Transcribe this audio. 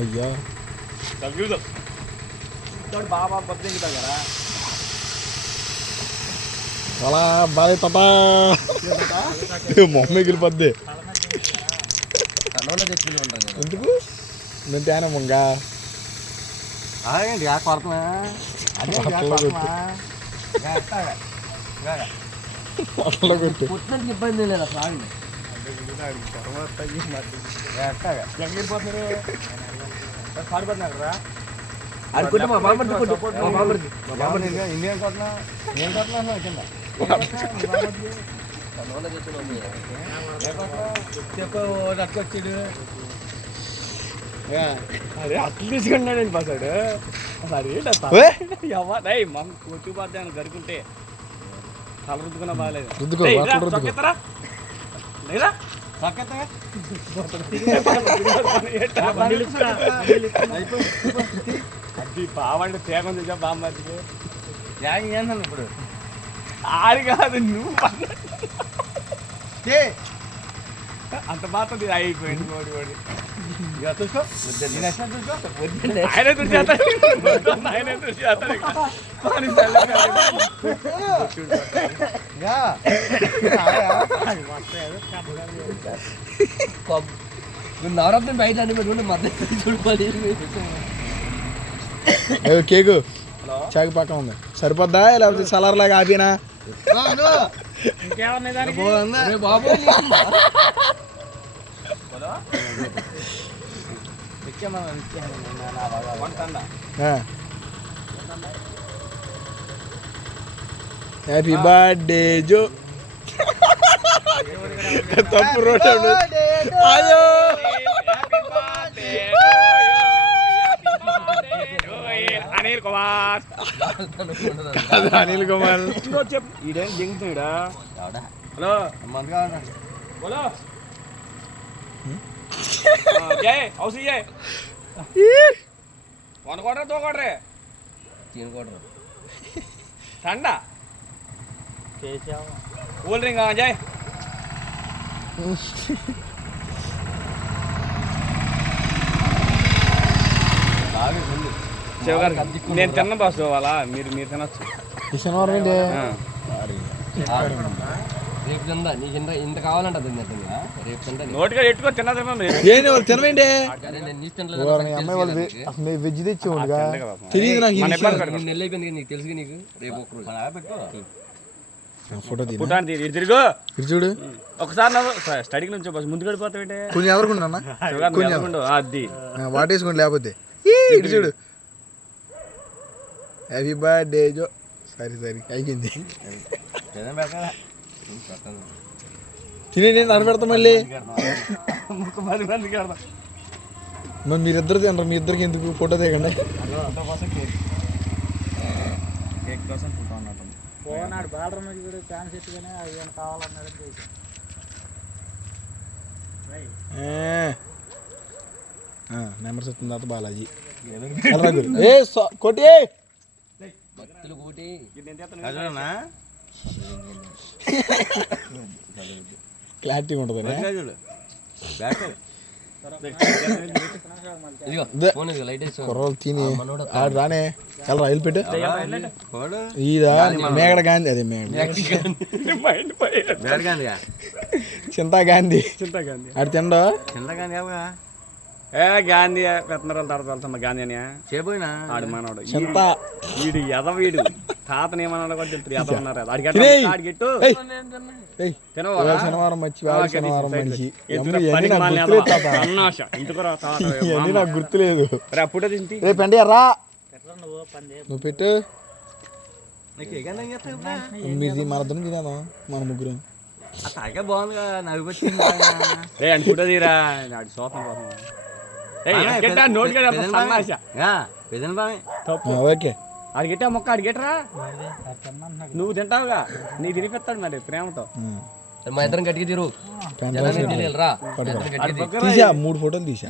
అయ్యా బాబా బద్దెక్కుతా కదా అలా బాగా తప్ప మొహమ్మ ఎగిరిపోద్ది ఎందుకు నేను తేనా ముంగా యాక్ పడుతున్నా పుట్టినందుకు ఇబ్బంది లేదు అసలు పాడిపోతున్నారు అనుకుంటే మా బాబు ఇండియన్ కొట్టినా నేను కొట్టినా కింద చెప్పు అట్టుకొచ్చాడు అరే అట్లు తీసుకున్నాడండి పాసాడు అసలు మా కొట్టుకుపోద్దాను గరుకుంటే తల రుద్దుకున్నా బాగాలేదు లేదా అది బావంటే తేగ ఉంది బామ్మకి ఏంటన్నా ఇప్పుడు ఆడి కాదు నువ్వు అంత మాత్రం అయిపోయింది ఓడి ఓడి నవరత్నం బయట అన్ని పెట్టుకుంటే మద్దతు చూడుకోవాలి కేకు చాకి పక్కన ఉంది సరిపోద్దా లేకపోతే సలార్లాగా ఆపినా బాబు హ్యాపీ బర్త్డే జో తప్పు రోడ్ అయ్యో అనిల్ కుమార్ అనిల్ కుమార్ చెప్పు ఈడేం దిగుతాడా హలో హలో జై హౌస్ జై వన్ క్వార్టర్ దో క్వార్టర్ तीन क्वार्टर ठंडा కూల్ డ్రింక్ జై నేను తిన్న బాస్ వాళ్ళ మీరు తినచ్చు శనివారం రేపు తిందా నీకు ఇంత కావాలంట రేపు నోటిగా ఎట్టుకో తినదండి అమ్మాయి వాళ్ళు వెజ్ తెచ్చి తెలియదు నాకు నెల అయిపోయింది నీకు తెలుసు నీకు రేపు ఫోటో తిరుగు చూడు ఒకసారి స్టడీకి నుంచి బస్ ముందు గడిపోతావంటే కొంచెం ఎవరుకున్నా అది వాటేసుకోండి లేకపోతే ఇటు చూడు హ్యాపీ బర్త్డే జో సరే అయిపోయింది తినే అడబెడతా మళ్ళీ మరి మీరిద్దరు తినరు మీ ఇద్దరికి ఎందుకు ఫోటో తీయకండి నెంబర్స్ వచ్చిన తర్వాత బాలాజీ కొట్టి క్లారిటీ ఉంటుంది కుర్రోలు తిని ఆడు రానే ఎలా రైలు పెట్టు ఇదా మేగడ గాంధీ అదే చింతా గాంధీ ఆడు తిండో గాంధీ పెత్తనారాలు తర్వాత వెళ్తాం గాంధీ అని చేపోయినా ఆడు మనోడు చింతా వీడు ఎదవీడు తాతను ఏమన్నాడు కూడా తెలుసు ఎదవ ఉన్నారు అడిగెట్టు శనివారం మంచి నాకు గుర్తులేదు అప్పుడే తింటి రేపు అండి రా నువ్వు పెట్టు మీది మన అర్థం తినాను మన ముగ్గురు బాగుంది నవ్వు అనుకుంటా తీరా సోతం ఓకే అడిగెట్టా మొక్క అడిగెట్టరా నువ్వు తింటావుగా నీ తినిపెత్తాడు మరి ప్రేమతో మా ఇద్దరం గట్టిగా తీరు తీసా 3 ఫోటోలు తీసా